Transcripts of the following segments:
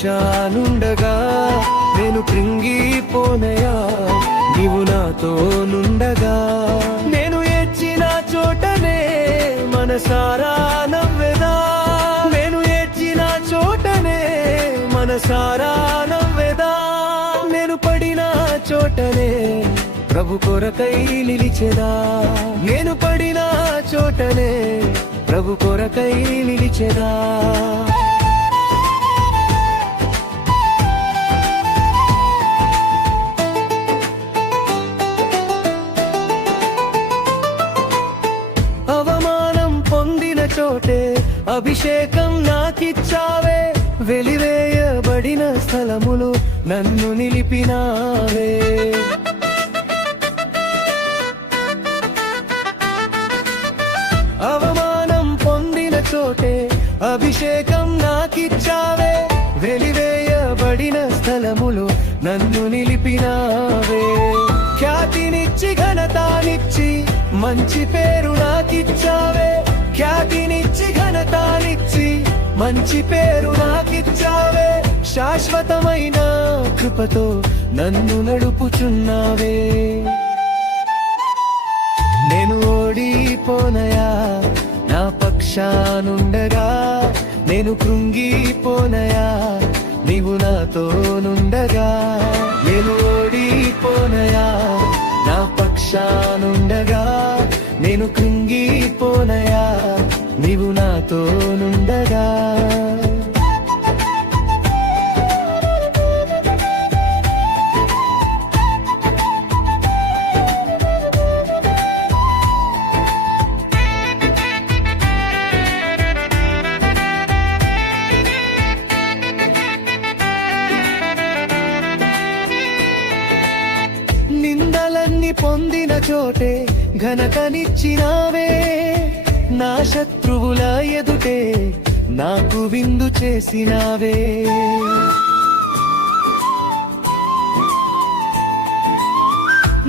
పక్షానుండగా నేను కృంగిపోనయా, నీవు నాతో నుండగా. నేను ఏడ్చిన చోటనే మనసారా నవ్వెదా, నేను ఏడ్చిన చోటనే మనసారా నవ్వెదా. నేను పడిన చోటనే ప్రభు కొరకై నిలిచెదా, నేను పడిన చోటనే ప్రభు కొరకై నిలిచెదా. అవమానం పొందిన చోటే అభిషేకం నాకిచ్చావే, వెలివేయబడిన స్థలములు నన్ను నిలిపినావే. అవమానం పొందిన చోటే అభిషేకం నాకిచ్చావే, వెలివేయబడిన స్థలములు నన్ను నిలిపినావే. ఖ్యాతినిచ్చి ఘనతానిచ్చి మంచి పేరు నాకిచ్చావే, ఖ్యాతినిచ్చి ఘనతానిచ్చి మంచి పేరు నాకిచ్చావే. శాశ్వతమైన కృపతో నన్ను నడుపుచున్నావే. నేను ఓడిపోనయా నా పక్షానుండగా, నేను కృంగిపోనయా నీవు నాతో నుండగా. నేను ఓడిపోనయా నా పక్షానుండగా, నేను కృంగిపోనయా నీవు నాతో నుండగా. నిందలన్నీ పొందిన చోటే ఘనతనిచ్చినావే, నా శత్రువుల ఎదుటే నాకు విందు చేసినావే.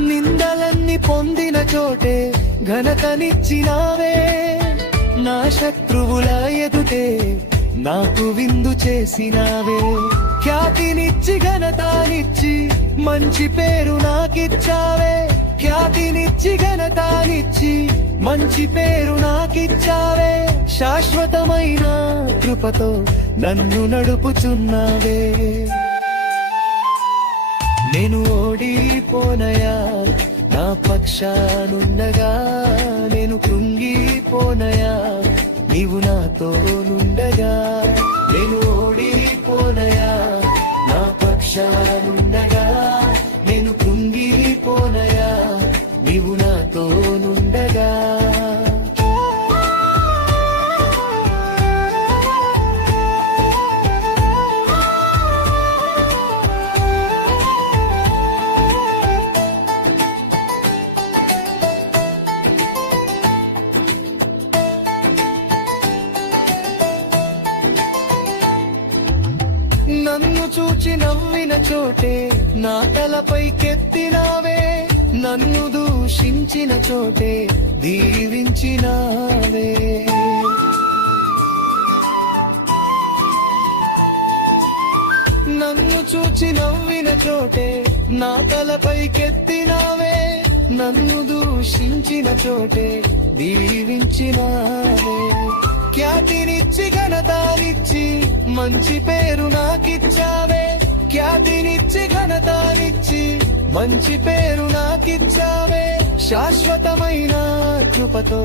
నిందలన్నీ పొందిన చోటే ఘనతనిచ్చినావే, నా శత్రువుల ఎదుటే నాకు విందు చేసినావే. ఖ్యాతినిచ్చి ఘనతానిచ్చి మంచి పేరు నాకిచ్చావే, ఖ్యాతినిచ్చి ఘనతానిచ్చి మంచి పేరు నాకిచ్చావే. శాశ్వతమైన కృపతో నన్ను నడుపుచున్నావే. నేను ఓడిపోనయా నా పక్షానుండగా, నేను కృంగిపోనయా నీవు నాతో నుండగా. నేను ఓడిపోనయా నా పక్షానుండగా, నేను కృంగిపోనయా నీవు నాతో నుండగా. నన్ను చూచి నవ్విన చోటే నా తలపైకెత్తినావే, నన్ను దూషించిన చోటే దీవించినావే. నన్ను చూచి నవ్విన చోటే నా తలపైకెత్తినావే, నన్ను దూషించిన చోటే దీవించినావే. ఖ్యాతినిచ్చి ఘనతానిచ్చి మంచి పేరు నాకిచ్చావే, ఖ్యాతినిచ్చి ఘనతానిచ్చి మంచి పేరు నాకిచ్చావే. శాశ్వతమైన కృపతో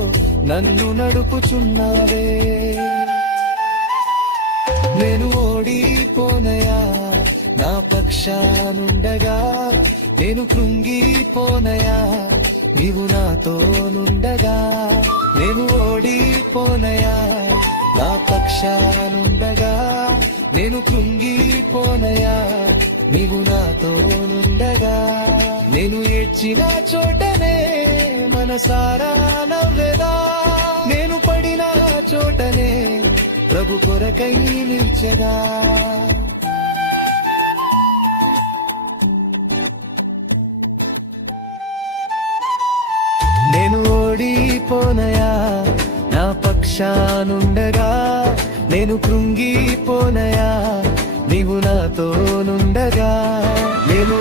నన్ను నడుపుచున్నావే. నేను ఓడిపోనయా నా పక్షానుండగా, నేను కృంగిపోనయా నీవు నాతో నుండగా. నేను ఓడిపోనయా నా పక్షానుండగా, నేను కృంగిపోనయా నీవు నాతో నుండగా. నేను ఏడ్చిన చోటనే మనసారా నవ్వెదా, నేను పడిన చోటనే ప్రభు కొరకై నిలిచెదా. నేను ఓడిపోనయా నా పక్షానుండగా, నేను కృంగిపోనయా నీవు నాతో నుండగా నేను